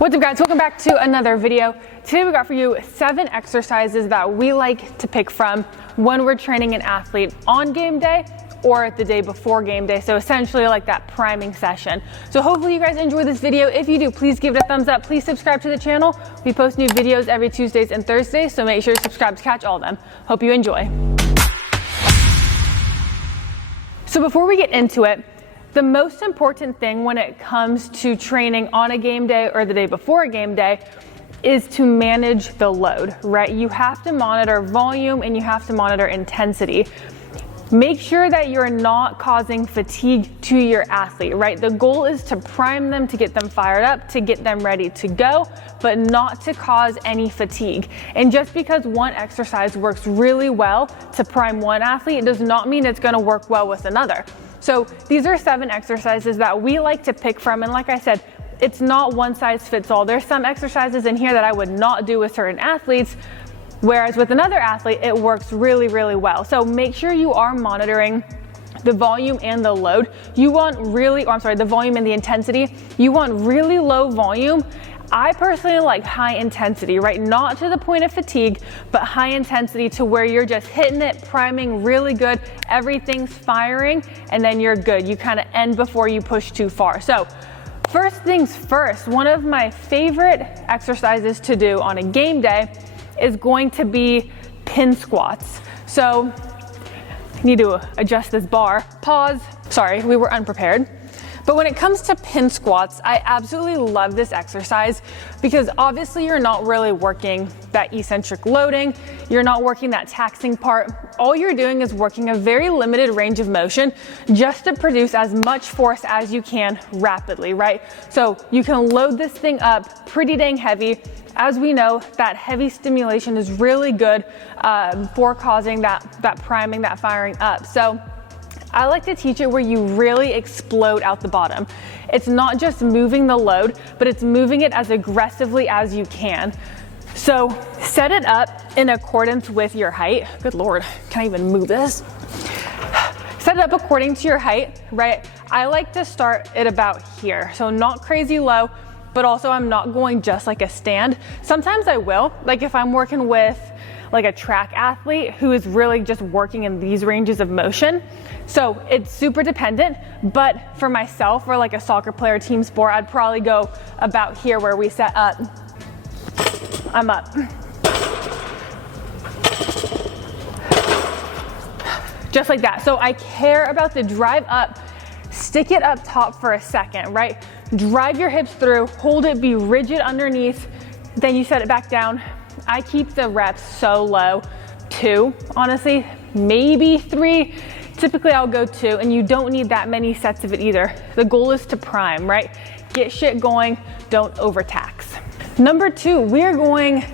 What's up, guys? Welcome back to another video. Today we got for you 7 exercises that we like to pick from when we're training an athlete on game day or the day before game day. So essentially like that priming session. So hopefully you guys enjoy this video. If you do, please give it a thumbs up. Please subscribe to the channel. We post new videos every Tuesdays and Thursdays, so make sure to subscribe to catch all of them. Hope you enjoy. So before we get into it, the most important thing when it comes to training on a game day or the day before a game day is to manage the load, right? You have to monitor volume and you have to monitor intensity. Make sure that you're not causing fatigue to your athlete, right? The goal is to prime them, to get them fired up, to get them ready to go, but not to cause any fatigue. And just because one exercise works really well to prime one athlete, it does not mean it's gonna work well with another. So these are 7 exercises that we like to pick from, and like I said, it's not one size fits all. There's some exercises in here that I would not do with certain athletes, whereas with another athlete, it works really, really well. So make sure you are monitoring the volume and the load. You want the volume and the intensity. You want really low volume. I personally like high intensity, right? Not to the point of fatigue, but high intensity to where you're just hitting it, priming really good, everything's firing, and then you're good. You kind of end before you push too far. So first things first, one of my favorite exercises to do on a game day is going to be pin squats. So I need to adjust this bar. Pause. Sorry, we were unprepared. But when it comes to pin squats, I absolutely love this exercise because obviously you're not really working that eccentric loading. You're not working that taxing part. All you're doing is working a very limited range of motion just to produce as much force as you can rapidly, right? So you can load this thing up pretty dang heavy. As we know, that heavy stimulation is really good for causing that priming, that firing up. So I like to teach it where you really explode out the bottom. It's not just moving the load, but it's moving it as aggressively as you can. So set it up in accordance with your height. Good Lord, can I even move this? Set it up according to your height, right? I like to start at about here. So not crazy low, but also I'm not going just like a stand. Sometimes I will, like if I'm working with like a track athlete who is really just working in these ranges of motion. So it's super dependent, but for myself or like a soccer player team sport, I'd probably go about here where we set up. I'm up. Just like that. So I care about the drive up, stick it up top for a second, right? Drive your hips through, hold it, be rigid underneath, then you set it back down. I keep the reps so low, 2, honestly, maybe 3. Typically I'll go 2, and you don't need that many sets of it either. The goal is to prime, right? Get shit going, don't overtax. Number 2, we're going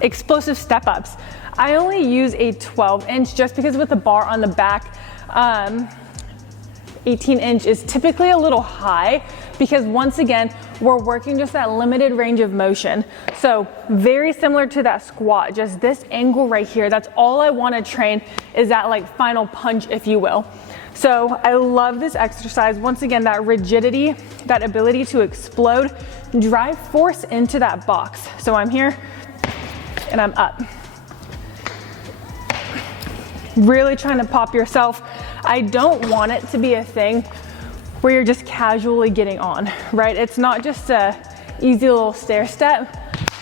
explosive step ups. I only use a 12-inch just because with the bar on the back, 18-inch is typically a little high because once again, we're working just that limited range of motion. So very similar to that squat, just this angle right here, that's all I want to train is that like final punch, if you will. So I love this exercise. Once again, that rigidity, that ability to explode, drive force into that box. So I'm here and I'm up. Really trying to pop yourself. I don't want it to be a thing where you're just casually getting on, right? It's not just a easy little stair step.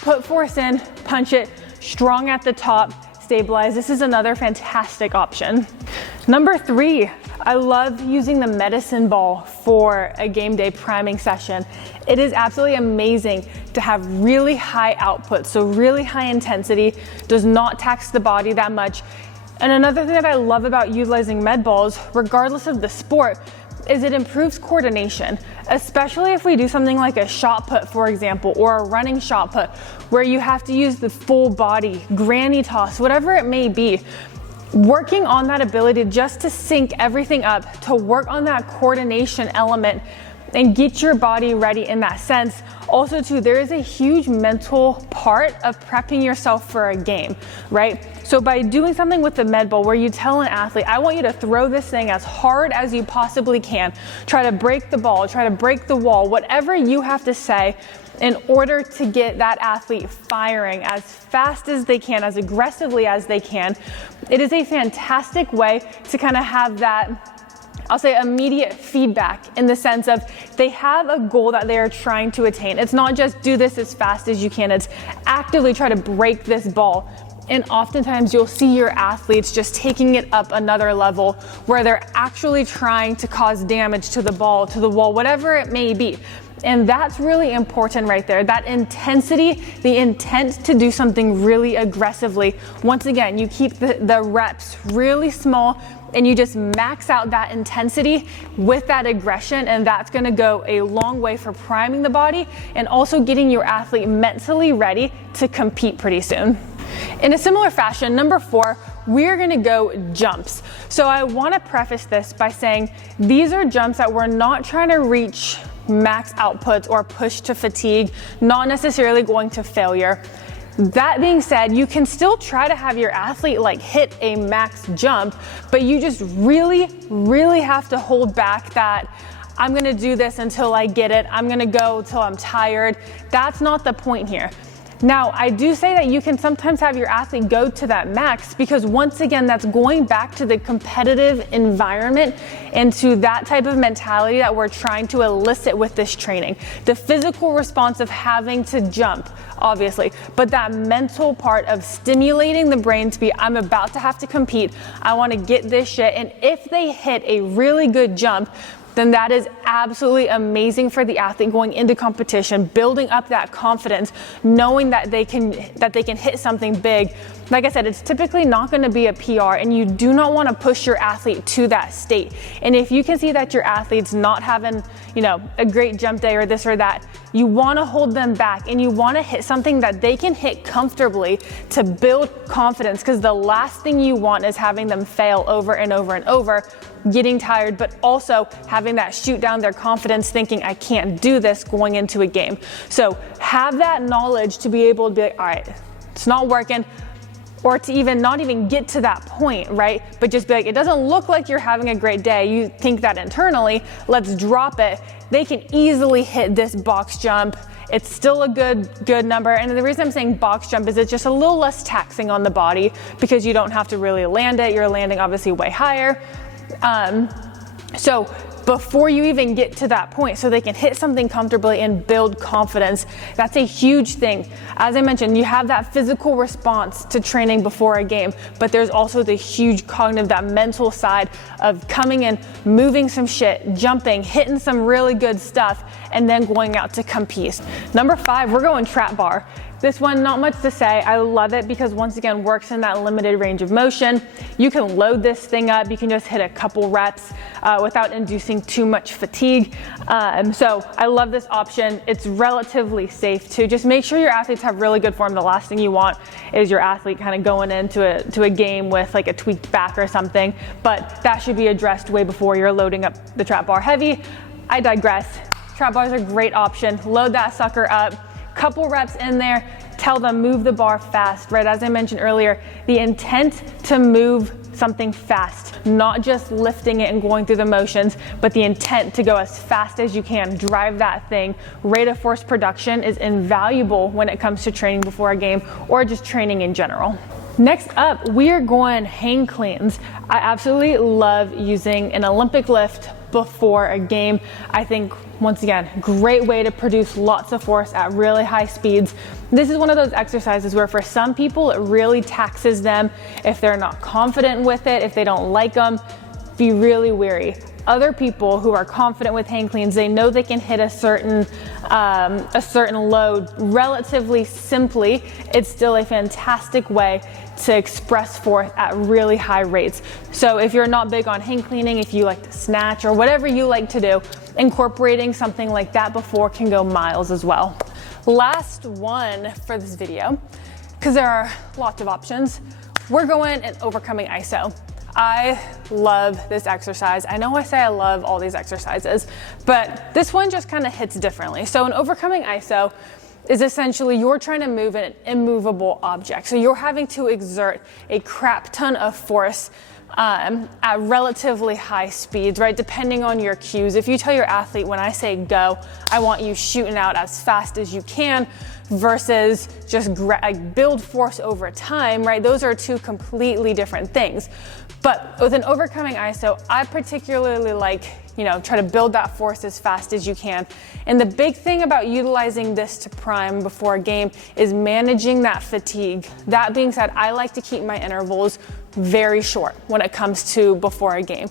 Put force in, punch it, strong at the top, stabilize. This is another fantastic option. Number 3, I love using the medicine ball for a game day priming session. It is absolutely amazing to have really high output, so really high intensity, does not tax the body that much. And another thing that I love about utilizing med balls, regardless of the sport, is it improves coordination, especially if we do something like a shot put, for example, or a running shot put, where you have to use the full body, granny toss, whatever it may be. Working on that ability just to sync everything up, to work on that coordination element and get your body ready in that sense. Also too, there is a huge mental part of prepping yourself for a game, right? So by doing something with the med ball where you tell an athlete, I want you to throw this thing as hard as you possibly can, try to break the ball, try to break the wall, whatever you have to say, in order to get that athlete firing as fast as they can, as aggressively as they can. It is a fantastic way to kind of have that, I'll say, immediate feedback, in the sense of they have a goal that they are trying to attain. It's not just do this as fast as you can, it's actively try to break this ball. And oftentimes you'll see your athletes just taking it up another level, where they're actually trying to cause damage to the ball, to the wall, whatever it may be. And that's really important right there. That intensity, the intent to do something really aggressively. Once again, you keep the reps really small, and you just max out that intensity with that aggression, and that's gonna go a long way for priming the body and also getting your athlete mentally ready to compete pretty soon. In a similar fashion, number 4, we're gonna go jumps. So I wanna preface this by saying these are jumps that we're not trying to reach max outputs or push to fatigue, not necessarily going to failure. That being said, you can still try to have your athlete like hit a max jump, but you just really, really have to hold back that I'm gonna do this until I get it, I'm gonna go till I'm tired. That's not the point here. Now, I do say that you can sometimes have your athlete go to that max, because once again, that's going back to the competitive environment and to that type of mentality that we're trying to elicit with this training. The physical response of having to jump, obviously, but that mental part of stimulating the brain to be, I'm about to have to compete, I wanna get this shit. And if they hit a really good jump, then that is absolutely amazing for the athlete going into competition, building up that confidence, knowing that they can hit something big. Like I said, it's typically not going to be a PR, and you do not want to push your athlete to that state. And if you can see that your athlete's not having, a great jump day or this or that, you want to hold them back, and you want to hit something that they can hit comfortably to build confidence, because the last thing you want is having them fail over and over and over, getting tired, but also having that shoot down their confidence, thinking I can't do this going into a game. So have that knowledge to be able to be like, all right, it's not working, or to not even get to that point, right? But just be like, it doesn't look like you're having a great day. You think that internally, let's drop it. They can easily hit this box jump. It's still a good number. And the reason I'm saying box jump is it's just a little less taxing on the body, because you don't have to really land it. You're landing obviously way higher. So before you even get to that point, so they can hit something comfortably and build confidence, that's a huge thing. As I mentioned, you have that physical response to training before a game, but there's also the huge cognitive, that mental side of coming in, moving some shit, jumping, hitting some really good stuff, and then going out to compete. Number 5, we're going trap bar. This one, not much to say. I love it because once again, works in that limited range of motion. You can load this thing up. You can just hit a couple reps without inducing too much fatigue. So I love this option. It's relatively safe too. Just make sure your athletes have really good form. The last thing you want is your athlete kind of going into a game with like a tweaked back or something, but that should be addressed way before you're loading up the trap bar heavy. I digress. Trap bars are a great option. Load that sucker up. Couple reps in there, tell them move the bar fast, right? As I mentioned earlier, the intent to move something fast, not just lifting it and going through the motions, but the intent to go as fast as you can, drive that thing. Rate of force production is invaluable when it comes to training before a game or just training in general. Next up, we are going hang cleans. I absolutely love using an Olympic lift before a game. I think, once again, great way to produce lots of force at really high speeds. This is one of those exercises where for some people it really taxes them. If they're not confident with it, if they don't like them, be really wary. Other people who are confident with hang cleans, they know they can hit a certain load relatively simply. It's still a fantastic way to express force at really high rates. So if you're not big on hang cleaning, if you like to snatch or whatever you like to do, incorporating something like that before can go miles as well. Last one for this video, because there are lots of options, we're going and overcoming ISO. I love this exercise. I know I say I love all these exercises, but this one just kind of hits differently. So an overcoming ISO is essentially you're trying to move an immovable object. So you're having to exert a crap ton of force at relatively high speeds, right? Depending on your cues. If you tell your athlete, when I say go, I want you shooting out as fast as you can versus just build force over time, right? Those are two completely different things. But with an overcoming ISO, I particularly like, try to build that force as fast as you can. And the big thing about utilizing this to prime before a game is managing that fatigue. That being said, I like to keep my intervals very short when it comes to before a game.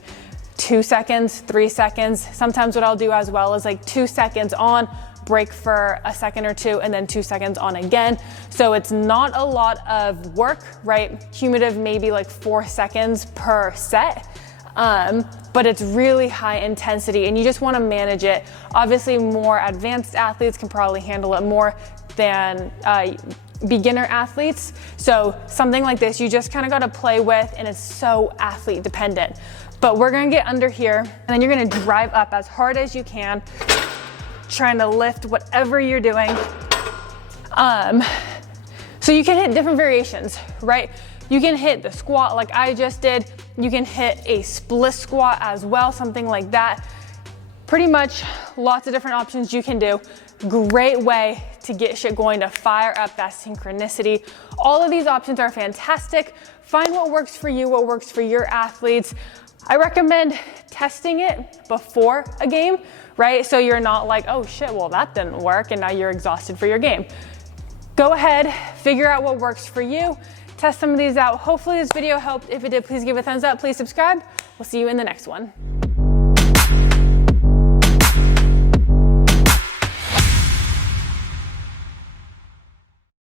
2 seconds, 3 seconds. Sometimes what I'll do as well is like 2 seconds on, break for a second or two, and then 2 seconds on again. So it's not a lot of work, right? Cumulative maybe like 4 seconds per set. But it's really high intensity and you just want to manage it. Obviously more advanced athletes can probably handle it more than beginner athletes. So something like this, you just kind of got to play with, and it's so athlete dependent. But we're going to get under here and then you're going to drive up as hard as you can, trying to lift whatever you're doing. So you can hit different variations, right? You can hit the squat like I just did. You can hit a split squat as well, something like that. Pretty much lots of different options you can do. Great way to get shit going, to fire up that synchronicity. All of these options are fantastic. Find what works for you, what works for your athletes. I recommend testing it before a game, right? So you're not like, oh shit, well that didn't work and now you're exhausted for your game. Go ahead, figure out what works for you. Test some of these out. Hopefully this video helped. If it did, please give it a thumbs up. Please subscribe. We'll see you in the next one.